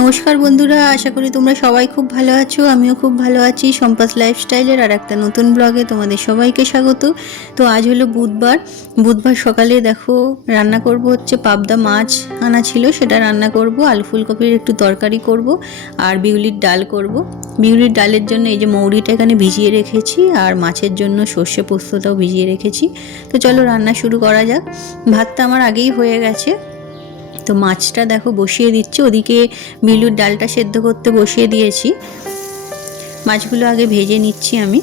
নমস্কার বন্ধুরা, আশা করি তোমরা সবাই খুব ভালো আছো। আমিও খুব ভালো আছি। সম্পাস লাইফস্টাইলের আর একটা নতুন ব্লগে তোমাদের সবাইকে স্বাগত। তো আজ হলো বুধবার সকালে দেখো রান্না করব হচ্ছে পাবদা মাছ আনা ছিল, সেটা রান্না করব। আলু ফুলকপির একটু তরকারি করব আর বিউলির ডাল করব। বিউলির ডালের জন্য এই যে মৌরিটা এখানে ভিজিয়ে রেখেছি আর মাছের জন্য সর্ষে পোস্তটাও ভিজিয়ে রেখেছি। তো চলো রান্না শুরু করা যাক। ভাতটা আমার আগেই হয়ে গেছে, তো মাছটা দেখো বসিয়ে দিচ্ছি। ওদিকে বিউলির ডালটা সেদ্ধ করতে বসিয়ে দিয়েছি। মাছগুলো আগে ভেজে নিচ্ছি আমি।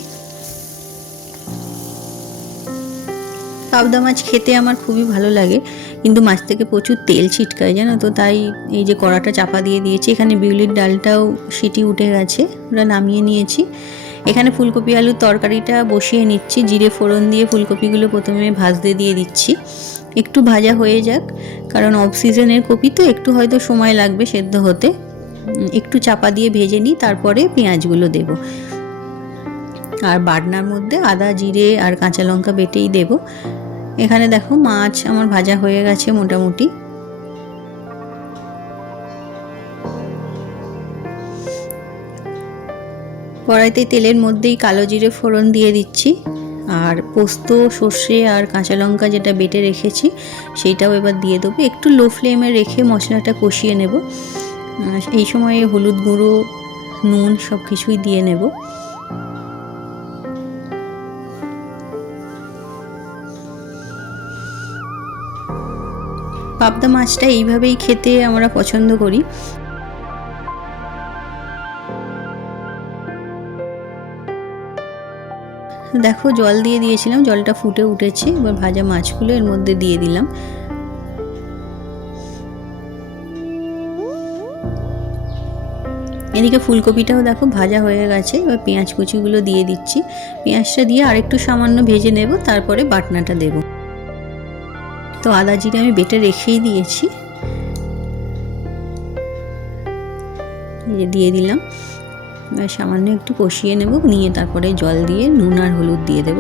পাবদা মাছ খেতে আমার খুবই ভালো লাগে, কিন্তু মাছ থেকে প্রচুর তেল ছিটকায় জানো তো, তাই এই যে কড়াটা চাপা দিয়ে দিয়েছি। এখানে বিউলির ডালটাও সিটি উঠে গেছে, ওটা নামিয়ে নিয়েছি। এখানে ফুলকপি আলুর তরকারিটা বসিয়ে নিচ্ছি। জিরে ফোড়ন দিয়ে ফুলকপিগুলো প্রথমে ভাজতে দিয়ে দিচ্ছি, একটু ভাজা হয়ে যাক, কারণ অফ সিজনের কপি তো একটু হয়তো সময় লাগবে সেদ্ধ হতে। একটু চাপা দিয়ে ভেজে নিই, তারপরে পেঁয়াজগুলো দেব। আর বাটনার মধ্যে আদা জিরে আর কাঁচা লঙ্কা বেটেই দেব। এখানে দেখো মাছ আমার ভাজা হয়ে গেছে মোটামুটি। কড়াইতে তেলের মধ্যেই কালো জিরে ফোড়ন দিয়ে দিচ্ছি, আর পোস্ত সর্ষে আর কাঁচা লঙ্কা যেটা বেটে রেখেছি সেইটাও এবার দিয়ে দেবো। একটু লো ফ্লেমে রেখে মশলাটা কষিয়ে নেব। এই সময়ে হলুদ গুঁড়ো নুন সব কিছুই দিয়ে নেব। পাবদা মাছটা এইভাবেই খেতে আমরা পছন্দ করি। দেখো জল দিয়ে দিয়েছিলাম, জলটা ফুটে উঠেছে। এবার ভাজা মাছগুলো এর মধ্যে দিয়ে দিলাম। এদিকে ফুলকপিটাও দেখো ভাজা হয়ে গেছে। এবার পেঁয়াজ কুচিগুলো দিয়ে দিচ্ছি। পেঁয়াজটা দিয়ে আরেকটু সামান্য ভেজে নেব, তারপরে বাটনাটা দেব। তো আদা জিরে আমি বেটে রেখেই দিয়েছি, দিয়ে দিলাম। সামান্য একটু কষিয়ে নেব, নিয়ে তারপরে জল দিয়ে নুন আর হলুদ দিয়ে দেব।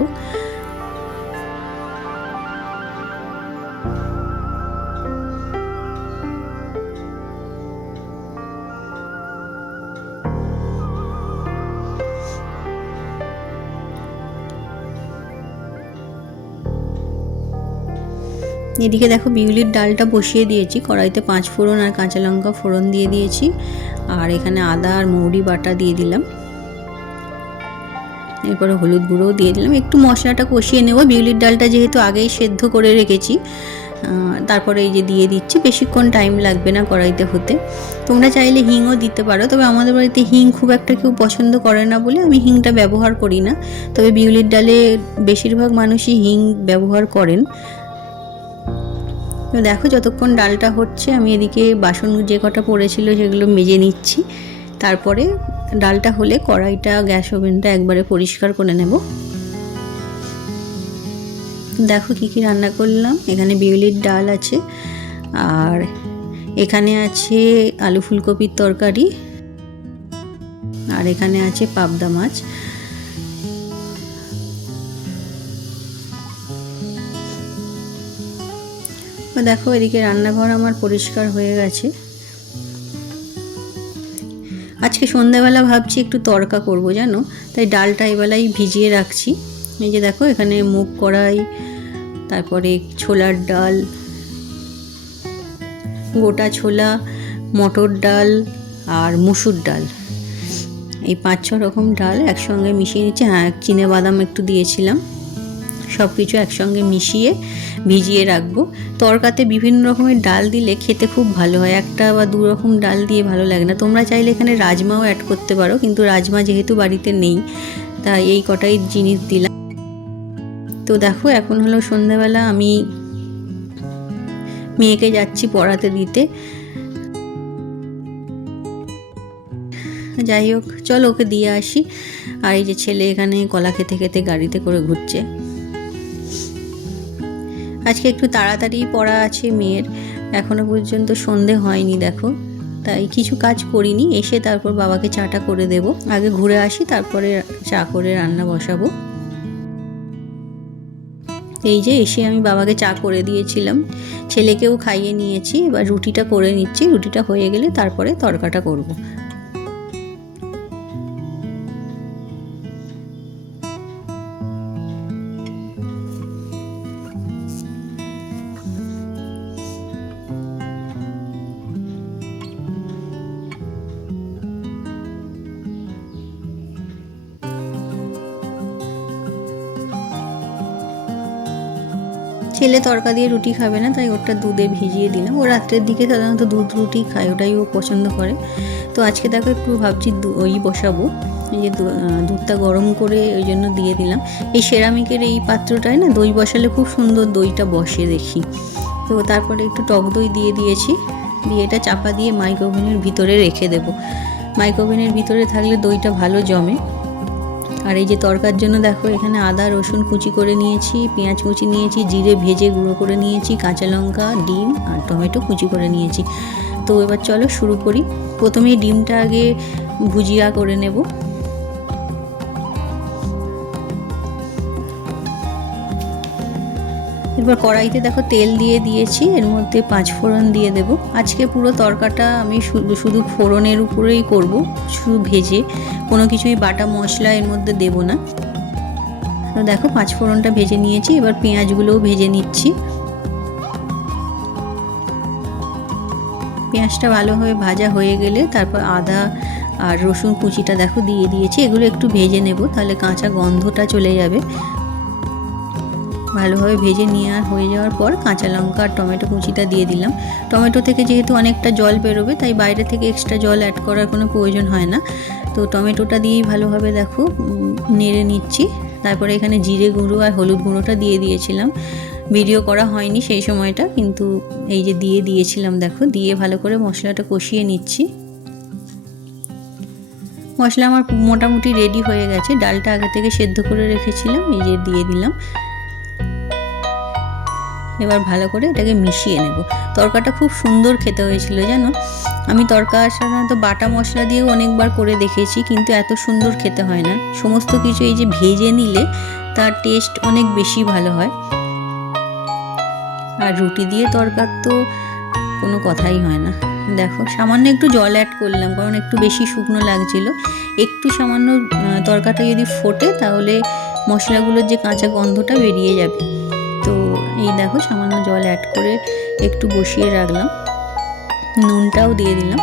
এদিকে দেখো বিউলির ডালটা বসিয়ে দিয়েছি। কড়াইতে 5 ফোড়ন আর কাঁচা লঙ্কা ফোড়ন দিয়ে দিয়েছি, আর এখানে আদা আর মৌরি বাটা দিয়ে দিলাম। এরপরে হলুদ গুঁড়োও দিয়ে দিলাম। একটু মশলাটা কষিয়ে নেব, বিউলির ডালটা যেহেতু আগেই সেদ্ধ করে রেখেছি। তারপরে এই যে দিয়ে দিচ্ছি, বেশিক্ষণ টাইম লাগবে না কড়াইতে হতে। তোমরা চাইলে হিংও দিতে পারো, তবে আমাদের বাড়িতে হিং খুব একটা কেউ পছন্দ করে না বলে আমি হিংটা ব্যবহার করি না। তবে বিউলির ডালে বেশিরভাগ মানুষই হিং ব্যবহার করেন। তো দেখো যতক্ষণ ডালটা হচ্ছে আমি এদিকে বাসন যে কটা পড়েছিল সেগুলো মেজে নিচ্ছি। তারপরে ডালটা হলে কড়াইটা গ্যাস ওভেনটা একবারে পরিষ্কার করে নেব। দেখো কি কি রান্না করলাম। এখানে বিউলির ডাল আছে, আর এখানে আছে আলু ফুলকপির তরকারি, আর এখানে আছে পাবদা মাছ। দেখো এদিকে রান্নাঘর আমার পরিষ্কার হয়ে গেছে। আজকে সন্ধ্যাবেলা ভাবছি একটু তড়কা করব জানো, তাই ডালটা এবেলাই ভিজিয়ে রাখছি। এই যে দেখো এখানে মুগ কড়াই, তারপরে ছোলার ডাল, গোটা ছোলা, মটর ডাল আর মুসুর ডাল, এই 5-6 রকম ডাল একসঙ্গে মিশিয়ে নিচ্ছি। হ্যাঁ, চিনে বাদাম একটু দিয়েছিলাম। সব কিছু একসঙ্গে মিশিয়ে ভিজিয়ে রাখবো। তরকাতে বিভিন্ন রকমের ডাল দিলে খেতে খুব ভালো হয়, একটা বা 2 রকম ডাল দিয়ে ভালো লাগে না। তোমরা চাইলে এখানে রাজমাও অ্যাড করতে পারো, কিন্তু রাজমা যেহেতু বাড়িতে নেই তাই এই কটাই জিনিস দিলাম। তো দেখো এখন হলো সন্ধ্যাবেলা, আমি মেয়েকে যাচ্ছি পড়াতে দিতে। যাই হোক চলো ওকে দিয়ে আসি। আর এই যে ছেলে এখানে কলা খেতে খেতে গাড়িতে করে ঘুরছে। আজকে একটু তাড়াতাড়ি পড়া আছে মেয়ের, এখনো পর্যন্ত সন্ধে হয়নি দেখো, তাই কিছু কাজ করিনি। এসে তারপর বাবাকে চাটা করে দেব। আগে ঘুরে আসি, তারপরে চা করে রান্না বসাবো। এই যে এসে আমি বাবাকে চা করে দিয়েছিলাম, ছেলেকেও খাইয়ে নিয়েছি। এবার রুটিটা করে নিচ্ছি, রুটিটা হয়ে গেলে তারপরে তরকাটা করব। ছেলে তরকা দিয়ে রুটি খাবে না, তাই ওটা দুধে ভিজিয়ে দিলাম। ও রাত্রের দিকে সাধারণত দুধ রুটি খায়, ওটাই ও পছন্দ করে। তো আজকে দেখো একটু ভাবছি দই বসাবো, এই যে দুধটা গরম করে ওই জন্য দিয়ে দিলাম। এই সেরামিকের এই পাত্রটায় না দই বসালে খুব সুন্দর দইটা বসে দেখি। তো তারপরে একটু টক দই দিয়ে দিয়েছি, দিয়ে এটা চাপা দিয়ে মাইক্রো ওভেনের ভিতরে রেখে দেবো। মাইক্রো ওভেনের ভিতরে থাকলে দইটা ভালো জমে। আর এই যে তরকার জন্য দেখো এখানে আদা রসুন কুচি করে নিয়েছি, পেঁয়াজ কুচি নিয়েছি, জিরে ভেজে গুঁড়ো করে নিয়েছি, কাঁচা লঙ্কা, ডিম আর টমেটো কুচি করে নিয়েছি। তো এবার চলো শুরু করি। প্রথমেই ডিমটা আগে ভুজিয়া করে নেব। এবার কড়াইতে দেখো তেল দিয়ে দিয়েছি, এর মধ্যে 5 ফোড়ন দিয়ে দেব। আজকে পুরো তরকাটা আমি শুধু ফোড়নের উপরেই করব, শুধু ভেজে, কোনো কিছুই বাটা মশলা এর মধ্যে দেব না। তো দেখো 5 ফোড়নটা ভেজে নিয়েছি, এবার পেঁয়াজগুলোও ভেজে নিচ্ছি। পেঁয়াজটা ভালোভাবে ভাজা হয়ে গেলে তারপর আদা আর রসুন কুচিটা দেখো দিয়ে দিয়েছি। এগুলো একটু ভেজে নেব, তাহলে কাঁচা গন্ধটা চলে যাবে। ভালোভাবে ভেজে নেওয়া হয়ে যাওয়ার পর কাঁচা লঙ্কা আর টমেটো কুচিটা দিয়ে দিলাম। টমেটো থেকে যেহেতু অনেকটা জল বেরোবে, তাই বাইরে থেকে এক্সট্রা জল অ্যাড করার কোনো প্রয়োজন হয় না। তো টমেটোটা দিয়েই ভালোভাবে দেখো নেড়ে নিচ্ছি। তারপরে এখানে জিরে গুঁড়ো আর হলুদ গুঁড়োটা দিয়ে দিয়েছিলাম, ভিডিও করা হয়নি সেই সময়টা, কিন্তু এই যে দিয়ে দিয়েছিলাম দেখো। দিয়ে ভালো করে মশলাটা কষিয়ে নিচ্ছি। মশলা আমার মোটামুটি রেডি হয়ে গেছে। ডালটা আগে থেকে সেদ্ধ করে রেখেছিলাম, এই যে দিয়ে দিলাম। এবার ভালো করে এটাকে মিশিয়ে নেব। তরকাটা খুব সুন্দর খেতে হয়েছিল জানো। আমি তরকা সাধারণত বাটা মশলা দিয়েও অনেকবার করে দেখেছি, কিন্তু এত সুন্দর খেতে হয় না। সমস্ত কিছু এই যে ভেজে নিলে তার টেস্ট অনেক বেশি ভালো হয়। আর রুটি দিয়ে তরকার তো কোনো কথাই হয় না। দেখো সামান্য একটু জল অ্যাড করলাম, কারণ একটু বেশি শুকনো লাগছিল। একটু সামান্য তরকাটা যদি ফোটে তাহলে মশলাগুলোর যে কাঁচা গন্ধটা বেরিয়ে যাবে। তো এই দেখো সামান্য জল অ্যাড করে একটু বসিয়ে রাখলাম, নুনটাও দিয়ে দিলাম।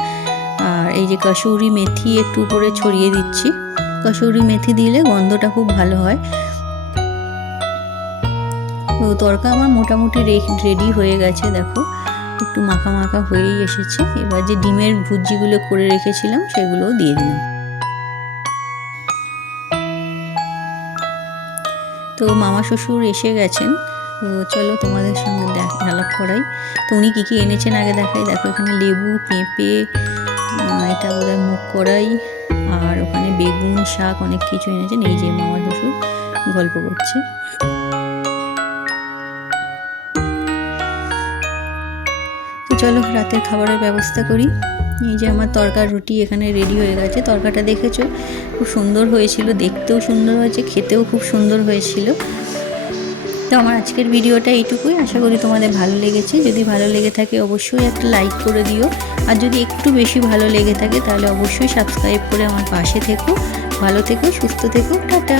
আর এই যে কসুরি মেথি একটু উপরে ছড়িয়ে দিচ্ছি। কসুরি মেথি দিলে গন্ধটা খুব ভালো হয়। তো তরকা আমার মোটামুটি রেডি হয়ে গেছে, দেখো একটু মাখা মাখা হয়েই এসেছে। এবার যে ডিমের ভুজিগুলো করে রেখেছিলাম সেগুলোও দিয়ে দিলাম। তো মামা শ্বশুর এসে গেছেন, তো চলো তোমাদের সঙ্গে আলাপ করাই। তো উনি কী কী এনেছেন আগে দেখাই। দেখো এখানে লেবু, পেঁপে, এটা বোধহয় মুগ কড়াই, আর ওখানে বেগুন, শাক, অনেক কিছু এনেছেন। এই যে মামা শ্বশুর গল্প করছে। তো চলো রাতের খাবারের ব্যবস্থা করি। এই যে আমার তরকার রুটি এখানে রেডি হয়ে গেছে। তরকাটা দেখেছো খুব সুন্দর হয়েছিল, দেখতেও সুন্দর হয়েছে, খেতেও খুব সুন্দর হয়েছিল। তো আমার আজকের ভিডিওটা এইটুকুই। আশা করি তোমাদের ভালো লেগেছে। যদি ভালো লেগে থাকে অবশ্যই একটা লাইক করে দিও, আর যদি একটু বেশি ভালো লেগে থাকে তাহলে অবশ্যই সাবস্ক্রাইব করে আমার পাশে থেকো। ভালো থেকো, সুস্থ থেকো, টাটা।